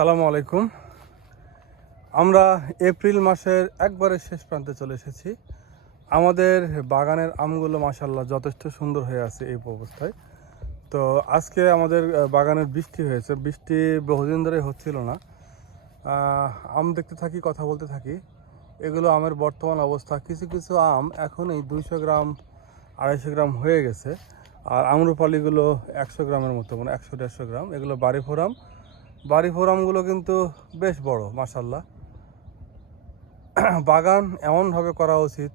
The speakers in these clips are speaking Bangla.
সালামু আলাইকুম। আমরা এপ্রিল মাসের একবারে শেষ প্রান্তে চলে এসেছি। আমাদের বাগানের আমগুলো মাসাল্লাহ যথেষ্ট সুন্দর হয়ে আছে এই অবস্থায়। তো আজকে আমাদের বাগানের বৃষ্টি হয়েছে। বৃষ্টি বহুদিন ধরে হচ্ছিল না। আম দেখতে থাকি, কথা বলতে থাকি। এগুলো আমের বর্তমান অবস্থা। কিছু কিছু আম এখন এই দুইশো গ্রাম, আড়াইশো গ্রাম হয়ে গেছে। আর আমরুপালিগুলো একশো গ্রামের মতো মানে একশো দেড়শো গ্রাম। এগুলো বাড়ি ফোরাম বাড়ি ফোরামগুলো কিন্তু বেশ বড় মাসাল্লাহ বাগান এমনভাবে করা উচিত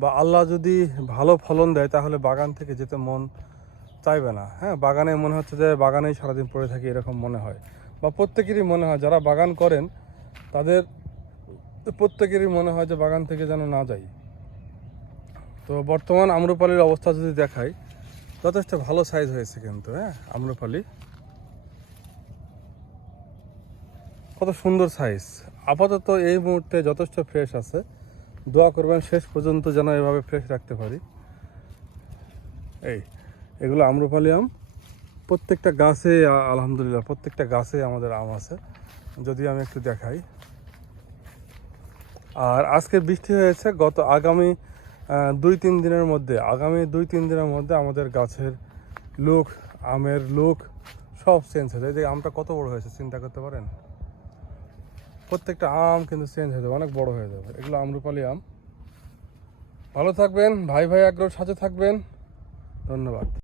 বা আল্লাহ যদি ভালো ফলন দেয় তাহলে বাগান থেকে যেতে মন চাইবে না। হ্যাঁ বাগানে মনে হচ্ছে যে বাগানেই সারাদিন পড়ে থাকি এরকম মনে হয় বা প্রত্যেকেরই মনে হয়, যারা বাগান করেন তাদের প্রত্যেকেরই মনে হয় যে বাগান থেকে যেন না যাই। তো বর্তমান আম্রপালির অবস্থা যদি দেখাই, যথেষ্ট ভালো সাইজ হয়েছে কিন্তু হ্যাঁ আম্রপালি। কত সুন্দর সাইজ আপাতত এই মুহূর্তে যথেষ্ট ফ্রেশ আছে। দোয়া করবেন শেষ পর্যন্ত যেন এভাবে ফ্রেশ রাখতে পারি। এই, এগুলো আম্রপালি আম। প্রত্যেকটা গাছে আলহামদুলিল্লাহ, প্রত্যেকটা গাছে আমাদের আম আছে। যদি আমি একটু দেখাই। আর আজকে বৃষ্টি হয়েছে গত আগামী দুই, তিন দিনের মধ্যে। আগামী দুই, তিন দিনের মধ্যে আমাদের গাছের লুক, আমের লুক সব চেঞ্জ হয়ে যায় এই যে আমটা কত বড় হয়েছে, চিন্তা করতে পারেন? প্রত্যেকটা আম কিন্তু চেঞ্জ হয়ে যাবে, অনেক বড় হয়ে যাবে। এগুলো আমরুপালি আম। ভালো থাকবেন, ভাই ভাই আগ্রহ সাথে থাকবেন। ধন্যবাদ।